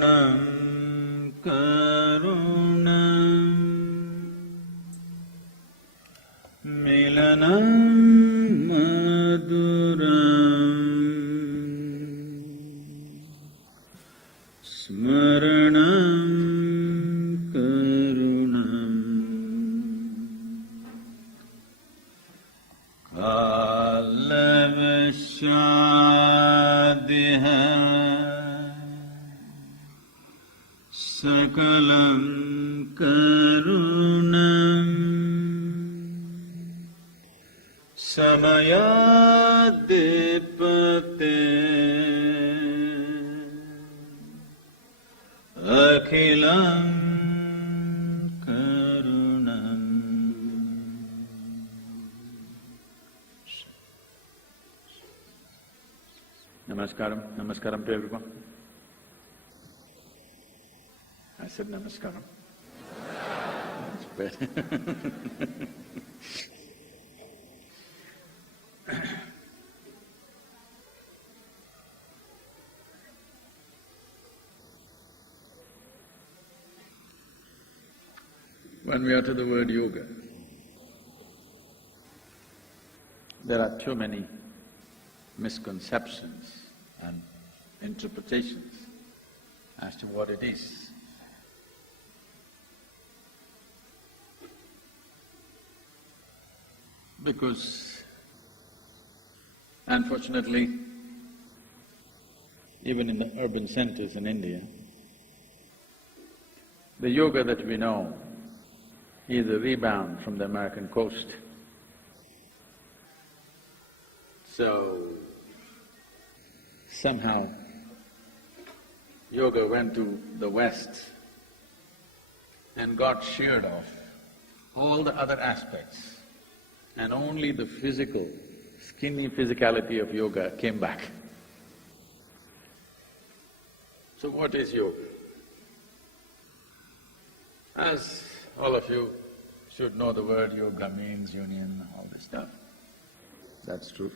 Smaranam karunam milanam maduram Smaranam karunam kalavashadiha sakalam karunam samayadipate akhilam karunam. Namaskaram, namaskaram to everyone. I said namaskaram. That's better. When we utter the word yoga, there are too many misconceptions and interpretations as to what it is. Because unfortunately, even in the urban centers in India, the yoga that we know is a rebound from the American coast. So, somehow, yoga went to the West and got sheared off all the other aspects, and only the physical, skinny physicality of yoga came back. So what is yoga? As all of you should know, the word yoga means union, all this stuff. That's true.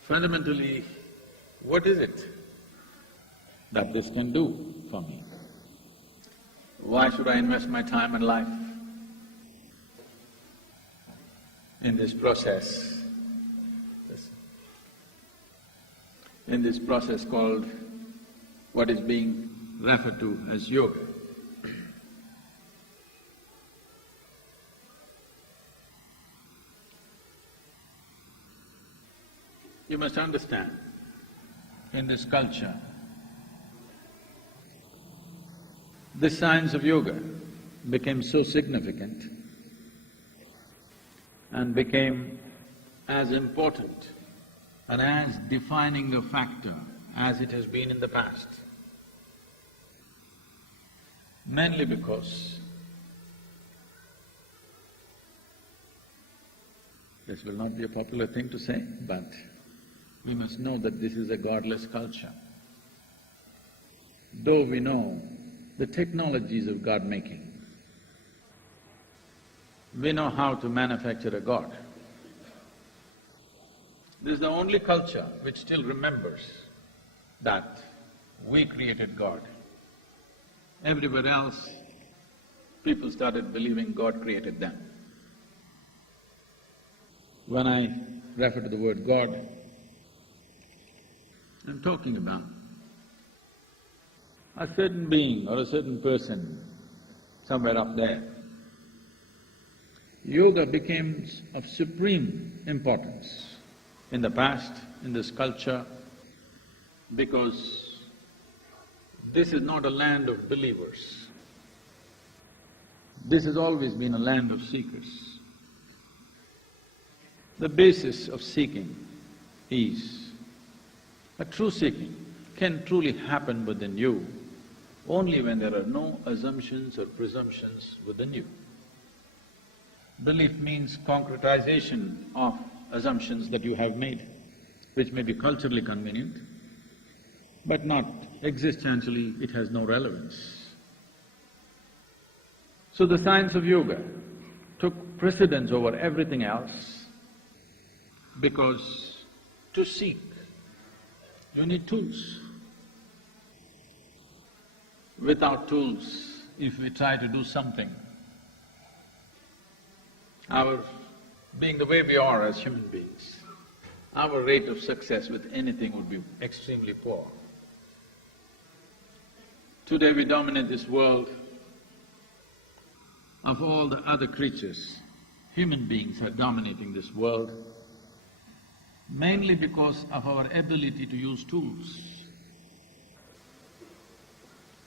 Fundamentally, what is it that this can do for me? Why should I invest my time and life in this process? In this process called what is being referred to as yoga. You must understand, in this culture, the science of yoga became so significant and became as important and as defining a factor as it has been in the past. Mainly because this will not be a popular thing to say, but we must know that this is a godless culture. Though we know the technologies of God-making, we know how to manufacture a god. This is the only culture which still remembers that we created God. Everywhere else, people started believing God created them. When I refer to the word God, I'm talking about a certain being or a certain person somewhere up there. Yoga became of supreme importance in the past, in this culture, because this is not a land of believers. This has always been a land of seekers. The basis of seeking is a true seeking can truly happen within you only when there are no assumptions or presumptions within you. Belief means concretization of assumptions that you have made, which may be culturally convenient, but not existentially, it has no relevance. So the science of yoga took precedence over everything else because to seek, you need tools. without tools, if we try to do something, being the way we are as human beings, our rate of success with anything would be extremely poor. Today we dominate this world. Of all the other creatures, human beings are dominating this world mainly because of our ability to use tools.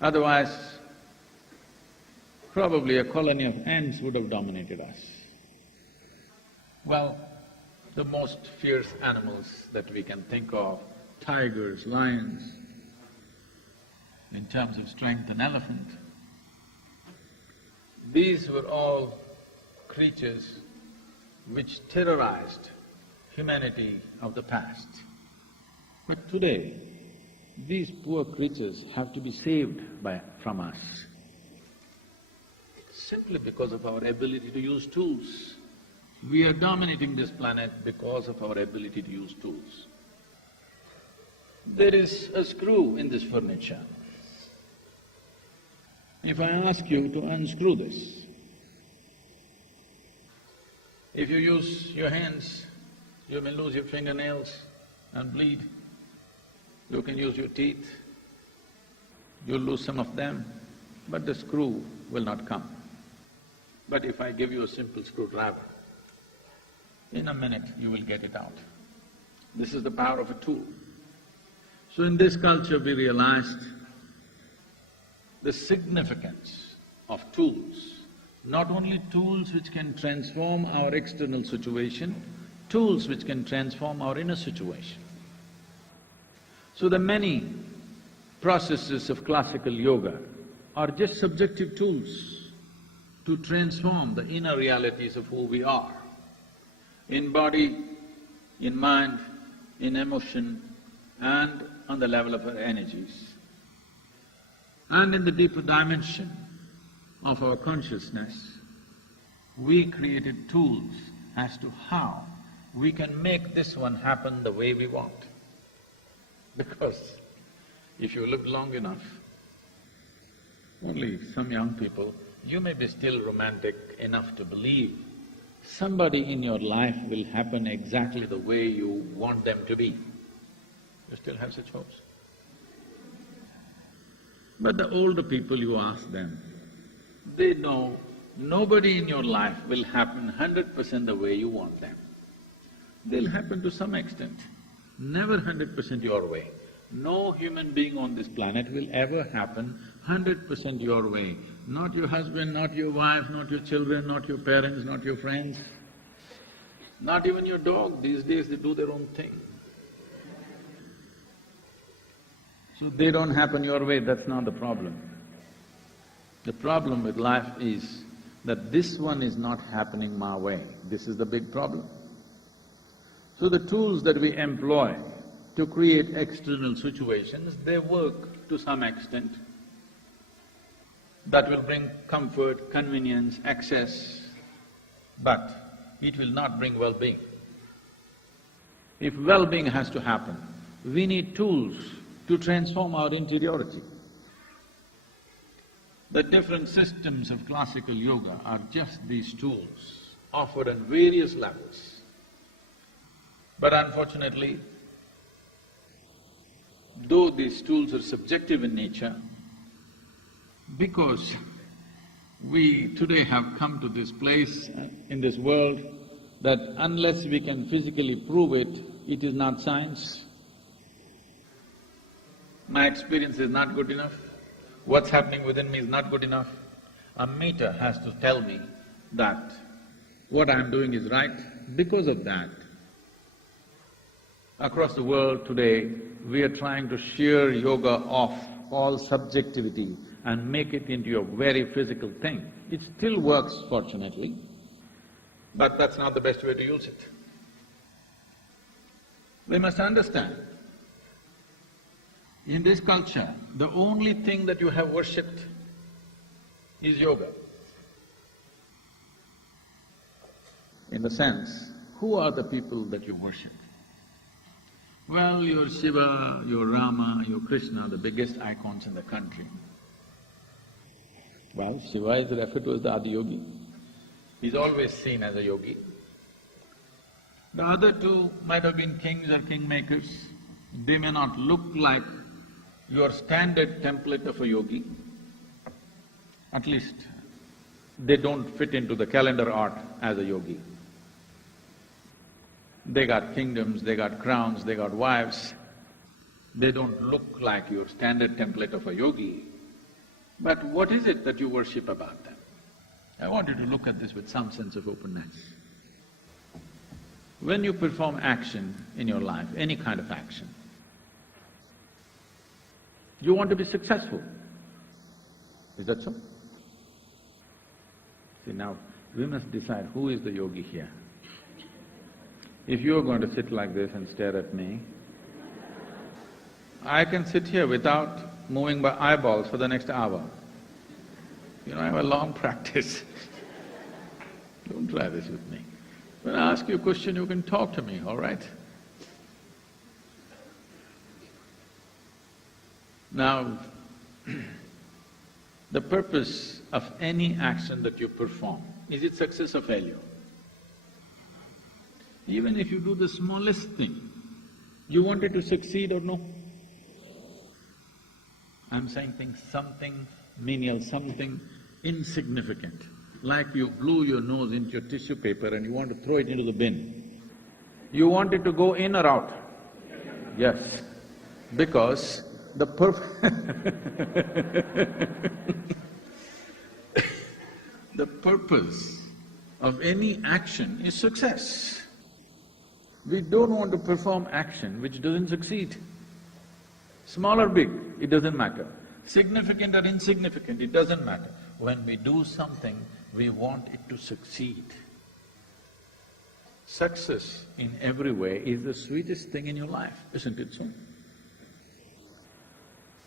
Otherwise, probably a colony of ants would have dominated us. Well, the most fierce animals that we can think of, tigers, lions, in terms of strength, an elephant, these were all creatures which terrorized humanity of the past. But today, these poor creatures have to be saved from us, simply because of our ability to use tools. We are dominating this planet because of our ability to use tools. There is a screw in this furniture. If I ask you to unscrew this, if you use your hands, you may lose your fingernails and bleed. You can use your teeth, you'll lose some of them, but the screw will not come. But if I give you a simple screwdriver, in a minute you will get it out. This is the power of a tool. So in this culture we realized the significance of tools, not only tools which can transform our external situation, tools which can transform our inner situation. So the many processes of classical yoga are just subjective tools to transform the inner realities of who we are, in body, in mind, in emotion, and on the level of our energies. And in the deeper dimension of our consciousness, we created tools as to how we can make this one happen the way we want. Because if you live long enough, only some young people, you may be still romantic enough to believe somebody in your life will happen exactly the way you want them to be. You still have such hopes. But the older people, you ask them, they know nobody in your life will happen 100% the way you want them. They'll happen to some extent, never 100% your way. No human being on this planet will ever happen 100% your way. Not your husband, not your wife, not your children, not your parents, not your friends, not even your dog. These days they do their own thing. So they don't happen your way, that's not the problem. The problem with life is that this one is not happening my way. This is the big problem. So the tools that we employ to create external situations, they work to some extent. That will bring comfort, convenience, access, but it will not bring well-being. If well-being has to happen, we need tools to transform our interiority. The different systems of classical yoga are just these tools, offered on various levels. But unfortunately, though these tools are subjective in nature, because we today have come to this place in this world that unless we can physically prove it, it is not science. My experience is not good enough, what's happening within me is not good enough. A meter has to tell me that what I'm doing is right. Because of that, across the world today, we are trying to shear yoga off all subjectivity and make it into a very physical thing. It still works, fortunately, but that's not the best way to use it. We must understand, in this culture, the only thing that you have worshipped is yoga. In the sense, who are the people that you worship? Well, your Shiva, your Rama, your Krishna, the biggest icons in the country. Well, Shiva is referred to as the Adiyogi. He's always seen as a yogi. The other two might have been kings or kingmakers. They may not look like your standard template of a yogi. At least they don't fit into the calendar art as a yogi. They got kingdoms, they got crowns, they got wives. They don't look like your standard template of a yogi. But what is it that you worship about them? I want you to look at this with some sense of openness. When you perform action in your life, any kind of action, you want to be successful. Is that so? See, now we must decide who is the yogi here. If you're going to sit like this and stare at me, I can sit here without moving my eyeballs for the next hour. You know, I have a long practice. Don't try this with me. When I ask you a question, you can talk to me, all right? Now, the purpose of any action that you perform, is it success or failure? Even if you do the smallest thing, you want it to succeed or no? I'm saying things, something menial, something insignificant. Like you glue your nose into your tissue paper and you want to throw it into the bin. You want it to go in or out? Yes, because the the purpose of any action is success. We don't want to perform action which doesn't succeed. Small or big, it doesn't matter. Significant or insignificant, it doesn't matter. When we do something, we want it to succeed. Success in every way is the sweetest thing in your life, isn't it so?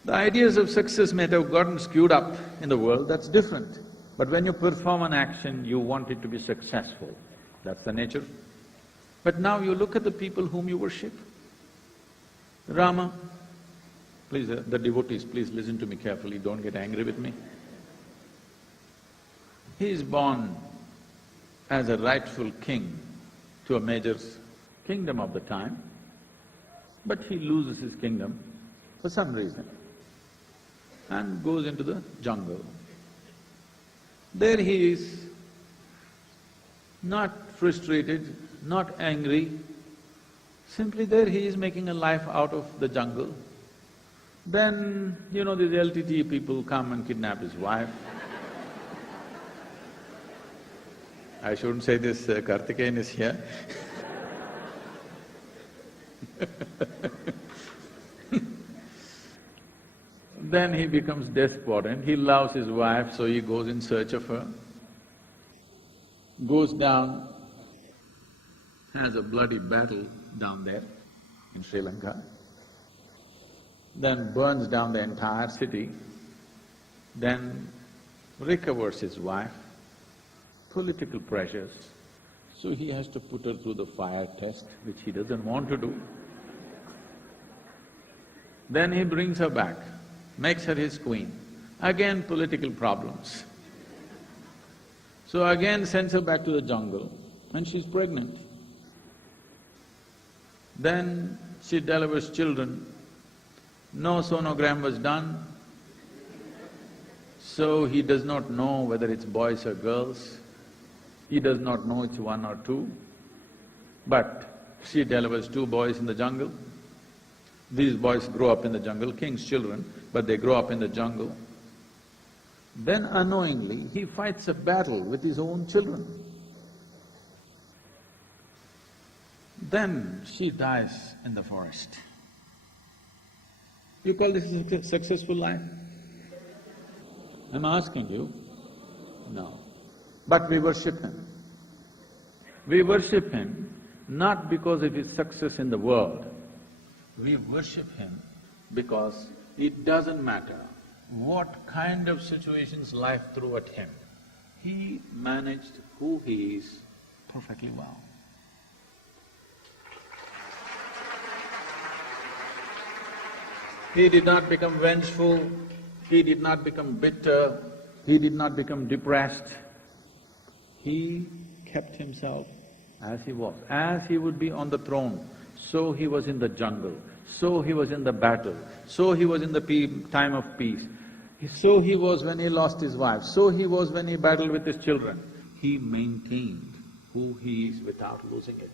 The ideas of success may have gotten skewed up in the world, that's different. But when you perform an action, you want it to be successful. That's the nature. But now you look at the people whom you worship. Rama, please, the devotees, please listen to me carefully, don't get angry with me. He is born as a rightful king to a major kingdom of the time, but he loses his kingdom for some reason and goes into the jungle. There he is, not frustrated, not angry, simply there he is making a life out of the jungle. Then, you know, these LTT people come and kidnap his wife. I shouldn't say this, Karthikeyan is here. Then he becomes despondent, he loves his wife, so he goes in search of her, goes down, has a bloody battle down there in Sri Lanka, then burns down the entire city, then recovers his wife, political pressures, so he has to put her through the fire test, which he doesn't want to do. Then he brings her back, makes her his queen, again political problems. So again sends her back to the jungle and she's pregnant. Then she delivers children, no sonogram was done, so he does not know whether it's boys or girls, he does not know it's one or two, but she delivers two boys in the jungle. These boys grow up in the jungle, king's children, but they grow up in the jungle. Then unknowingly, he fights a battle with his own children. Then she dies in the forest. You call this a successful life? I'm asking you, no. But we worship him. We worship him not because of his success in the world. We worship him because it doesn't matter what kind of situations life threw at him, he managed who he is perfectly well. He did not become vengeful, he did not become bitter, He did not become depressed. He kept himself as he was. As he would be on the throne, so he was in the jungle, so he was in the battle, so he was in the time of peace, so he was when he lost his wife, so he was when he battled with his children. He maintained who he is without losing it.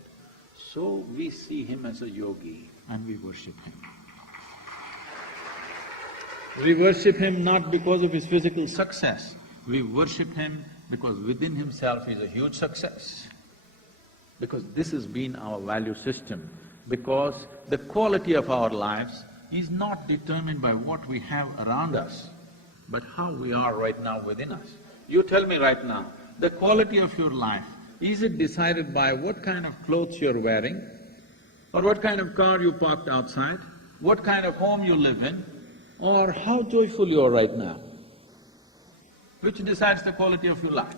So we see him as a yogi and we worship him. We worship him not because of his physical success, we worship him because within himself he is a huge success. Because this has been our value system, because the quality of our lives is not determined by what we have around us, but how we are right now within us. You tell me right now, the quality of your life, is it decided by what kind of clothes you're wearing, or what kind of car you parked outside, what kind of home you live in, or how joyful you are right now? Which decides the quality of your life?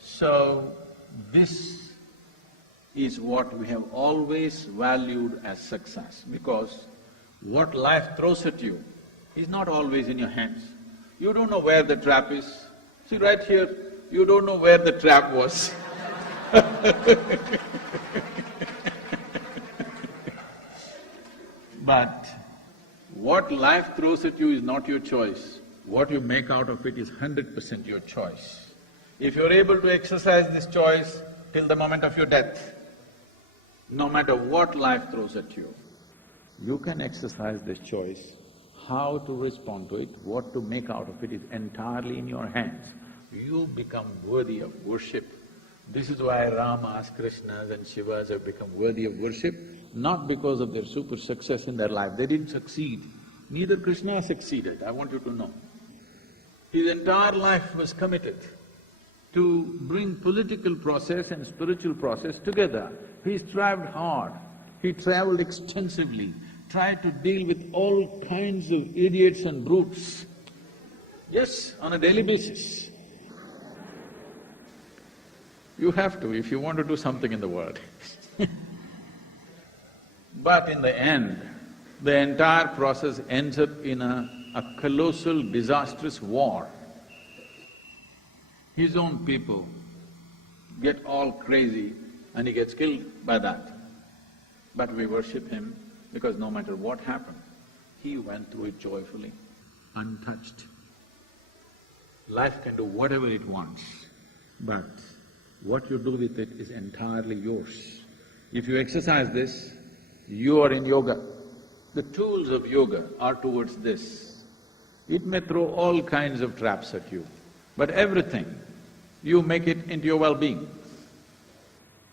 So, this is what we have always valued as success, because what life throws at you is not always in your hands. You don't know where the trap is. See, right here, you don't know where the trap was. But what life throws at you is not your choice. What you make out of it is 100% your choice. If you're able to exercise this choice till the moment of your death, no matter what life throws at you, you can exercise this choice. How to respond to it, what to make out of it is entirely in your hands. You become worthy of worship. This is why Ramas, Krishnas and Shivas have become worthy of worship, not because of their super success in their life. They didn't succeed. Neither Krishna succeeded, I want you to know. His entire life was committed to bring political process and spiritual process together. He strived hard, he travelled extensively, tried to deal with all kinds of idiots and brutes, yes, on a daily basis. You have to if you want to do something in the world. But in the end, the entire process ends up in a colossal, disastrous war. His own people get all crazy and he gets killed by that. But we worship him because no matter what happened, he went through it joyfully, untouched. Life can do whatever it wants, but what you do with it is entirely yours. If you exercise this, you are in yoga. The tools of yoga are towards this. It may throw all kinds of traps at you, but everything, you make it into your well-being.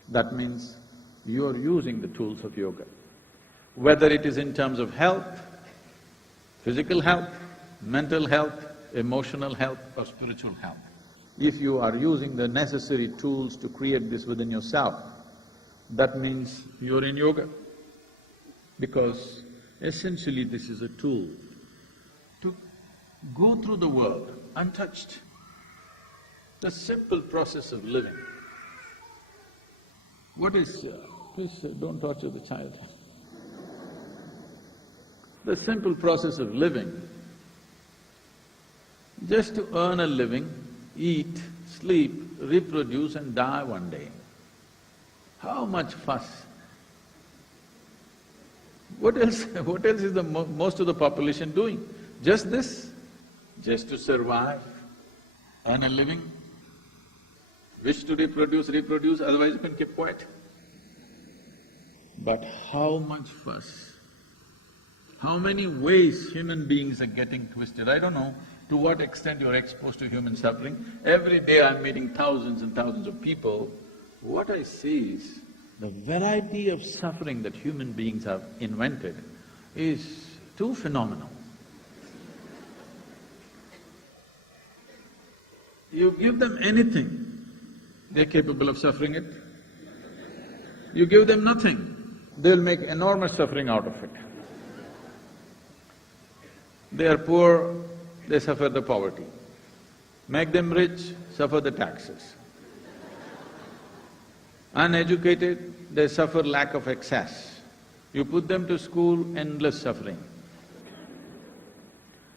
That means you are using the tools of yoga. Whether it is in terms of health, physical health, mental health, emotional health or spiritual health. If you are using the necessary tools to create this within yourself, that means you're in yoga. Because essentially this is a tool to go through the world untouched. The simple process of living. What is… please don't torture the child. The simple process of living, just to earn a living, eat, sleep, reproduce and die one day. How much fuss? What else is the most of the population doing? Just this? Just to survive, earn a living, wish to reproduce, otherwise you can keep quiet. But how much fuss? How many ways human beings are getting twisted? I don't know to what extent you're exposed to human suffering. Every day I'm meeting thousands and thousands of people. What I see is the variety of suffering that human beings have invented is too phenomenal. You give them anything, they're capable of suffering it. You give them nothing, they'll make enormous suffering out of it. They are poor, they suffer the poverty. Make them rich, suffer the taxes. Uneducated, they suffer lack of access. You put them to school, endless suffering.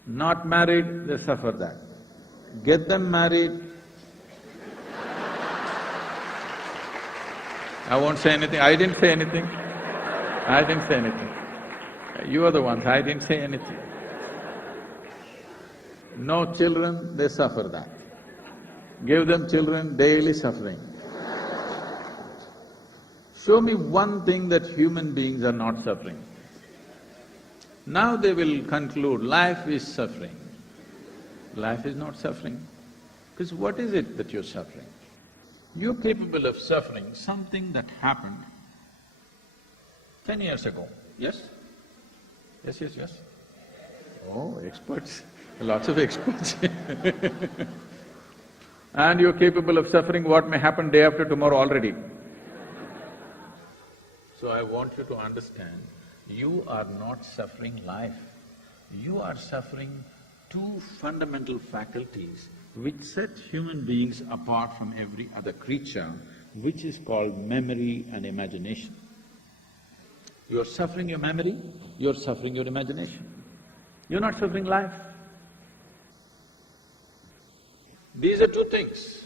Not married, they suffer that. get them married. I won't say anything, I didn't say anything. I didn't say anything. You are the ones, I didn't say anything. No children, they suffer that. Give them children, daily suffering. Show me one thing that human beings are not suffering. Now they will conclude, life is suffering. Life is not suffering. Because what is it that you're suffering? You're capable of suffering something that happened 10 years ago, yes? Yes, yes, yes. Oh, experts, lots of experts and you're capable of suffering what may happen day after tomorrow already. So I want you to understand, you are not suffering life. You are suffering two fundamental faculties which set human beings apart from every other creature, which is called memory and imagination. You're suffering your memory, you're suffering your imagination. You're not suffering life. These are two things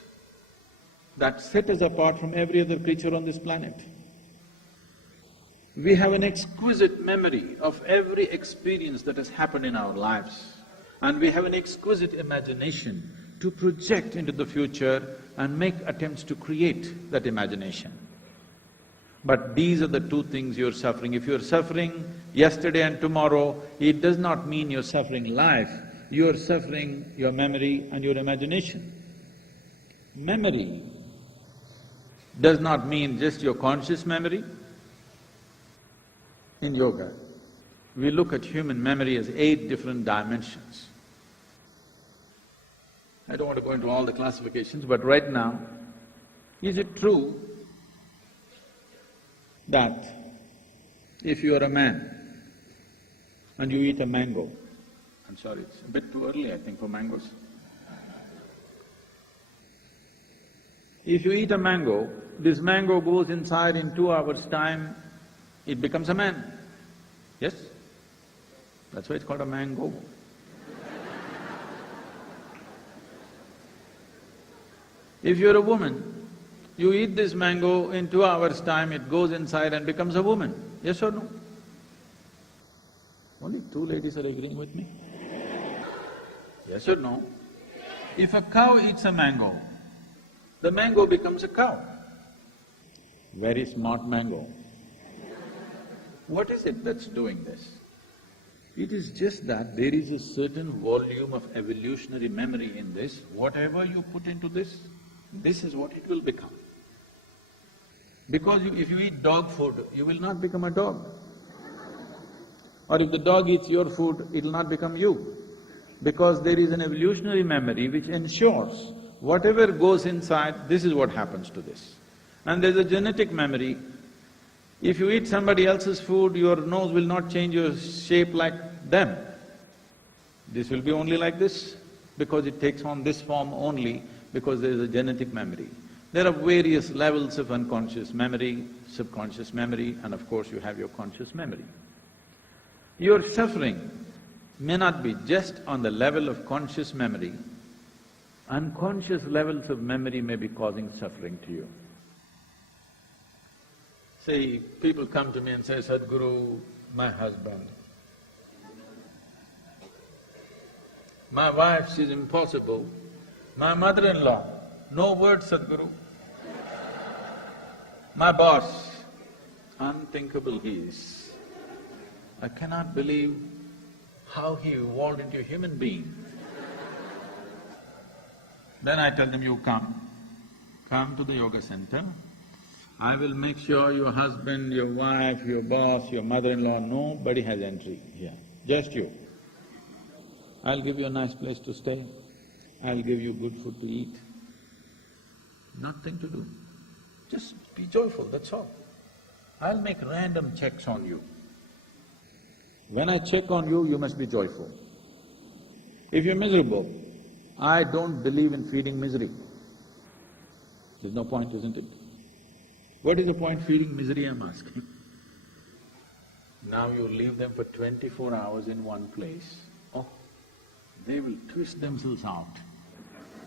that set us apart from every other creature on this planet. We have an exquisite memory of every experience that has happened in our lives, and we have an exquisite imagination to project into the future and make attempts to create that imagination. But these are the two things you're suffering. If you're suffering yesterday and tomorrow, it does not mean you're suffering life, you're suffering your memory and your imagination. Memory does not mean just your conscious memory. In yoga, we look at human memory as 8 different dimensions. I don't want to go into all the classifications, but right now, is it true that if you are a man and you eat a mango, I'm sorry, it's a bit too early I think for mangoes. If you eat a mango, this mango goes inside in 2 hours' time, it becomes a man, yes? That's why it's called a mango. If you're a woman, you eat this mango, in 2 hours' time it goes inside and becomes a woman, yes or no? Only 2 ladies are agreeing with me. Yes or no? If a cow eats a mango, the mango becomes a cow. Very smart mango. What is it that's doing this? It is just that there is a certain volume of evolutionary memory in this. Whatever you put into this is what it will become. Because if you eat dog food, you will not become a dog. Or if the dog eats your food, it will not become you. Because there is an evolutionary memory which ensures whatever goes inside, this is what happens to this. And there's a genetic memory. If you eat somebody else's food, your nose will not change your shape like them. This will be only like this, because it takes on this form only because there is a genetic memory. There are various levels of unconscious memory, subconscious memory, and of course you have your conscious memory. Your suffering may not be just on the level of conscious memory, unconscious levels of memory may be causing suffering to you. See, people come to me and say, Sadhguru, my husband, my wife, she's impossible, my mother-in-law, no word, Sadhguru, my boss, unthinkable he is. I cannot believe how he evolved into a human being. Then I tell them, you come to the yoga center, I will make sure your husband, your wife, your boss, your mother-in-law, nobody has entry here, just you. I'll give you a nice place to stay, I'll give you good food to eat. Nothing to do, just be joyful, that's all. I'll make random checks on you. When I check on you, you must be joyful. If you're miserable, I don't believe in feeding misery. There's no point, isn't it? What is the point feeding misery, I'm asking? Now you leave them for 24 hours in one place, oh, they will twist themselves out.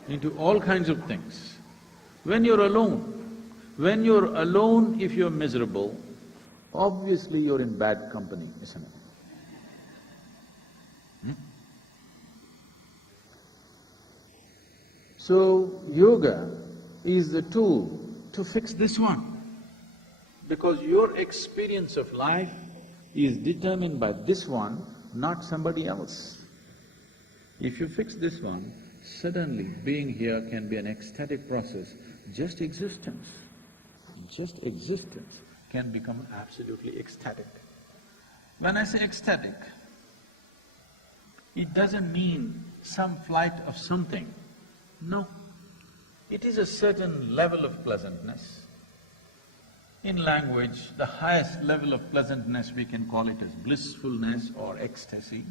into all kinds of things. When you're alone, if you're miserable, obviously you're in bad company, isn't it? So, yoga is the tool to fix this one. Because your experience of life is determined by this one, not somebody else. If you fix this one, suddenly being here can be an ecstatic process. Just existence can become absolutely ecstatic. When I say ecstatic, it doesn't mean some flight of something. No, it is a certain level of pleasantness. In language, the highest level of pleasantness we can call it as blissfulness or ecstasy.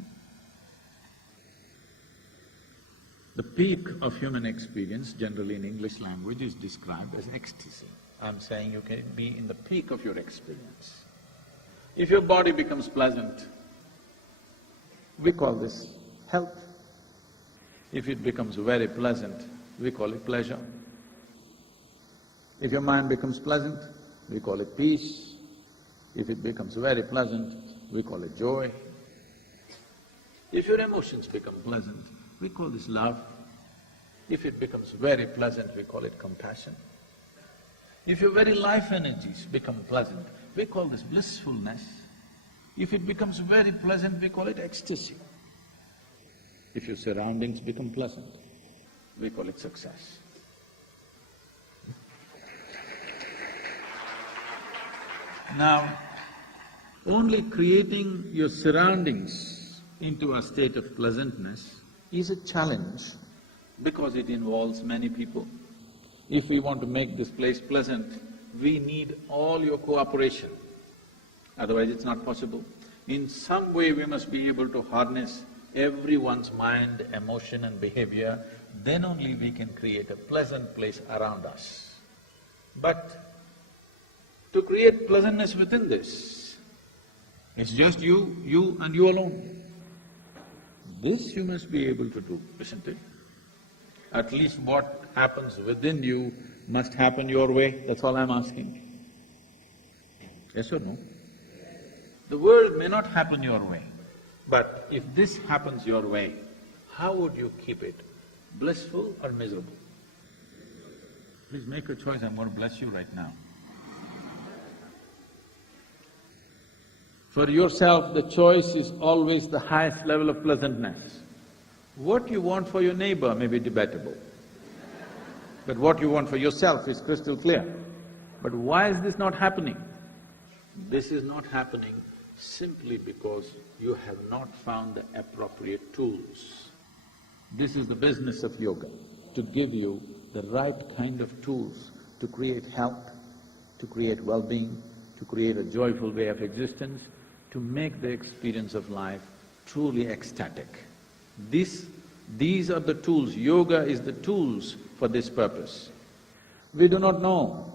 The peak of human experience, generally in English language, is described as ecstasy. I'm saying you can be in the peak of your experience. If your body becomes pleasant, we call this health. If it becomes very pleasant, we call it pleasure. If your mind becomes pleasant, we call it peace. If it becomes very pleasant, we call it joy. If your emotions become pleasant, we call this love. If it becomes very pleasant, we call it compassion. If your very life energies become pleasant, we call this blissfulness. If it becomes very pleasant, we call it ecstasy. If your surroundings become pleasant, we call it success. Now, only creating your surroundings into a state of pleasantness is a challenge because it involves many people. If we want to make this place pleasant, we need all your cooperation, otherwise it's not possible. In some way we must be able to harness everyone's mind, emotion and behavior, then only we can create a pleasant place around us. But to create pleasantness within this, it's just you and you alone. This you must be able to do, isn't it? At least what happens within you must happen your way, that's all I'm asking. Yes or no? The world may not happen your way, but if this happens your way, how would you keep it? Blissful or miserable? Please make a choice, I'm going to bless you right now. For yourself, the choice is always the highest level of pleasantness. What you want for your neighbor may be debatable, but what you want for yourself is crystal clear. But why is this not happening? This is not happening simply because you have not found the appropriate tools. This is the business of yoga, to give you the right kind of tools to create health, to create well-being, to create a joyful way of existence, to make the experience of life truly ecstatic. These are the tools, yoga is the tools for this purpose. We do not know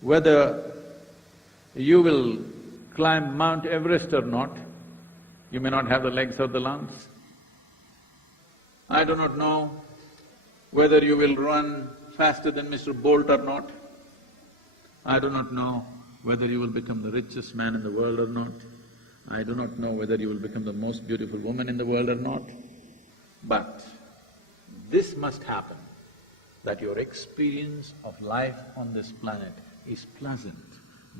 whether you will climb Mount Everest or not. You may not have the legs or the lungs. I do not know whether you will run faster than Mr. Bolt or not. I do not know whether you will become the richest man in the world or not. I do not know whether you will become the most beautiful woman in the world or not. But this must happen, that your experience of life on this planet is pleasant.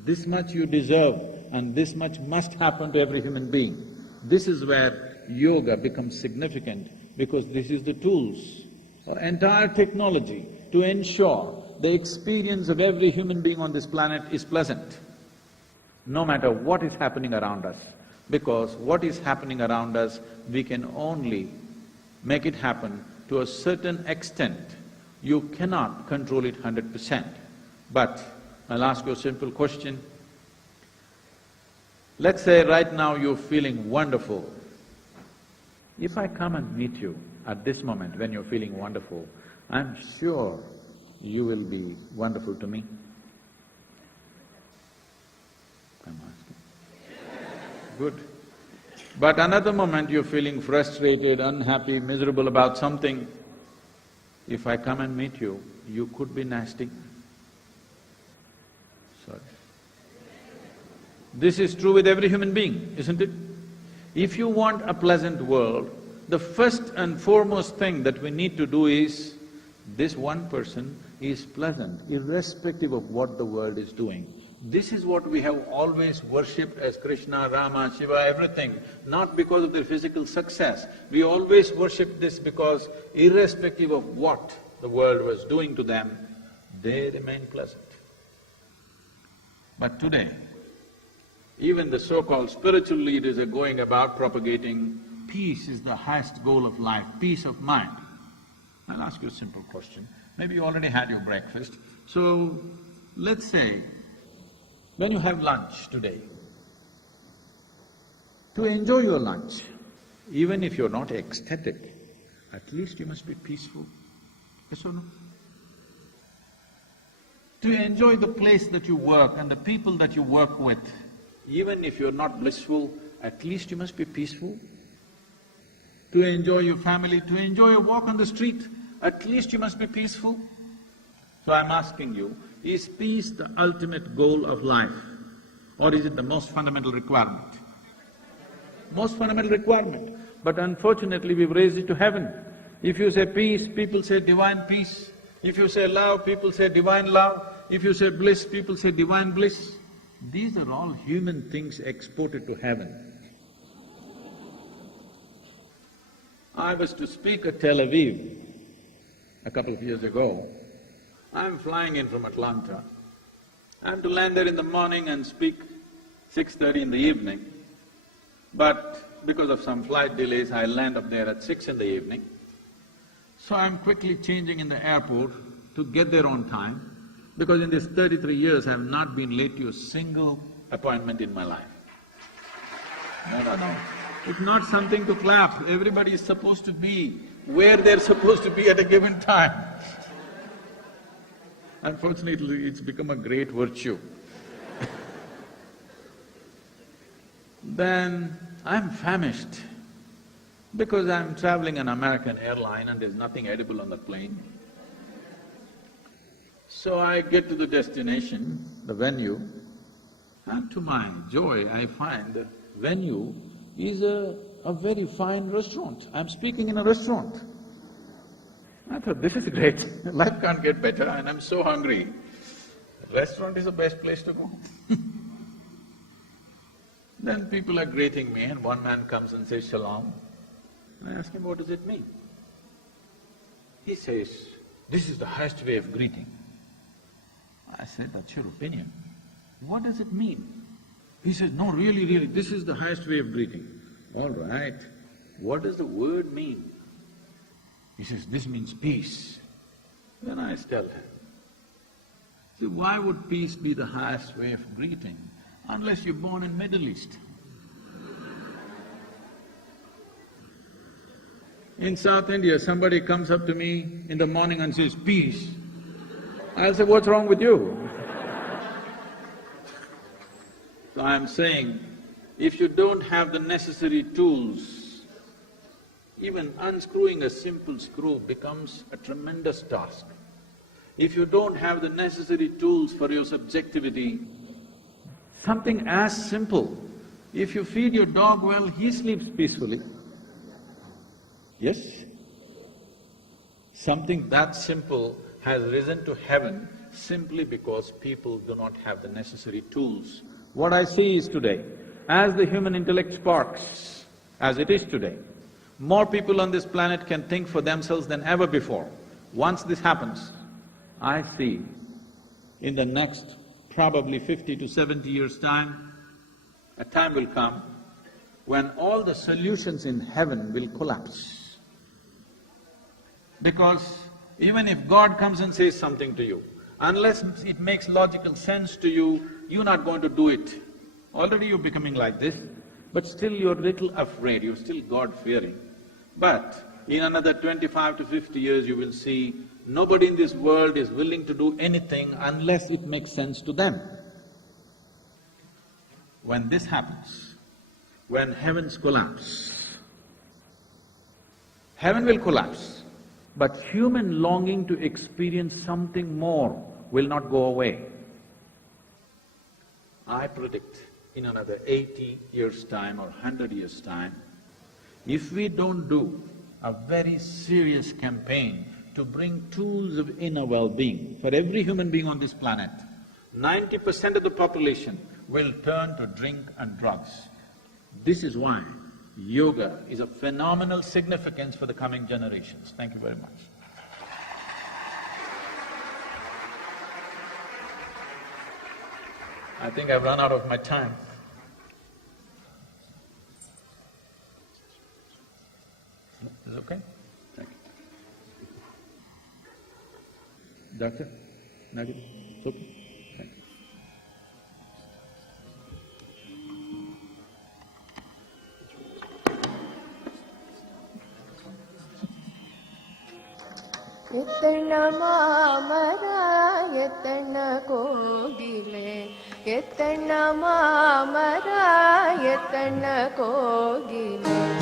This much you deserve and this much must happen to every human being. This is where yoga becomes significant, because this is the tools or entire technology to ensure the experience of every human being on this planet is pleasant, no matter what is happening around us. Because what is happening around us, we can only make it happen to a certain extent. You cannot control it 100%. But I'll ask you a simple question. Let's say right now you're feeling wonderful. If I come and meet you at this moment when you're feeling wonderful, I'm sure you will be wonderful to me. I'm asking. Good. But another moment you're feeling frustrated, unhappy, miserable about something, If I come and meet you, you could be nasty. Sorry. This is true with every human being, isn't it? If you want a pleasant world, the first and foremost thing that we need to do is, this one person is pleasant, irrespective of what the world is doing. This is what we have always worshipped as Krishna, Rama, Shiva, everything, not because of their physical success. We always worshipped this because irrespective of what the world was doing to them, they remained pleasant. But today, even the so-called spiritual leaders are going about propagating peace is the highest goal of life, peace of mind. I'll ask you a simple question. Maybe you already had your breakfast. So, let's say, when you have lunch today, to enjoy your lunch, even if you're not ecstatic, at least you must be peaceful. Yes or no? To enjoy the place that you work and the people that you work with, even if you're not blissful, at least you must be peaceful. To enjoy your family, to enjoy a walk on the street, at least you must be peaceful. So I'm asking you, is peace the ultimate goal of life, or is it the most fundamental requirement? Most fundamental requirement. But unfortunately, we've raised it to heaven. If you say peace, people say divine peace. If you say love, people say divine love. If you say bliss, people say divine bliss. These are all human things exported to heaven. I was to speak at Tel Aviv a couple of years ago. I'm flying in from Atlanta. I'm to land there in the morning and speak 6:30 in the evening. But because of some flight delays, I land up there at 6 in the evening. So I'm quickly changing in the airport to get there on time, because in these 33 years I have not been late to a single appointment in my life. No. It's not something to clap. Everybody is supposed to be where they're supposed to be at a given time. Unfortunately, it's become a great virtue. Then I'm famished because I'm traveling an American airline and there's nothing edible on the plane. So I get to the destination, the venue, and to my joy, I find the venue is a very fine restaurant. I'm speaking in a restaurant. I thought, this is great, life can't get better and I'm so hungry. Restaurant is the best place to go. Then people are greeting me and one man comes and says, "Shalom." I ask him, what does it mean? He says, "This is the highest way of greeting." I said, "That's your opinion. What does it mean?" He says, "No, really, this is the highest way of greeting." All right, what does the word mean? He says, "This means peace." Then I tell him, see, why would peace be the highest way of greeting unless you're born in Middle East? In South India, somebody comes up to me in the morning and says, "Peace." I'll say, "What's wrong with you?" So I'm saying, if you don't have the necessary tools, even unscrewing a simple screw becomes a tremendous task. If you don't have the necessary tools for your subjectivity, something as simple, if you feed your dog well, he sleeps peacefully. Yes? Something that simple has risen to heaven simply because people do not have the necessary tools. What I see is today, as the human intellect sparks, as it is today, more people on this planet can think for themselves than ever before. Once this happens, I see in the next probably 50 to 70 years' time, a time will come when all the solutions in heaven will collapse. Because even if God comes and says something to you, unless it makes logical sense to you, you're not going to do it. Already you're becoming like this, but still you're little afraid, you're still God-fearing. But in another 25 to 50 years you will see nobody in this world is willing to do anything unless it makes sense to them. When this happens, when heavens collapse, heaven will collapse, But human longing to experience something more will not go away. I predict in another 80 years' time or 100 years' time, if we don't do a very serious campaign to bring tools of inner well-being for every human being on this planet, 90% of the population will turn to drink and drugs. This is why yoga is of phenomenal significance for the coming generations. Thank you very much. I think I've run out of my time. Is it okay? Thank you. Doctor? Nugget? It's okay? Thank you. எத்தன மாமரா எத்தன கோகிலே எத்தன மாமரா எத்தன கோகிலே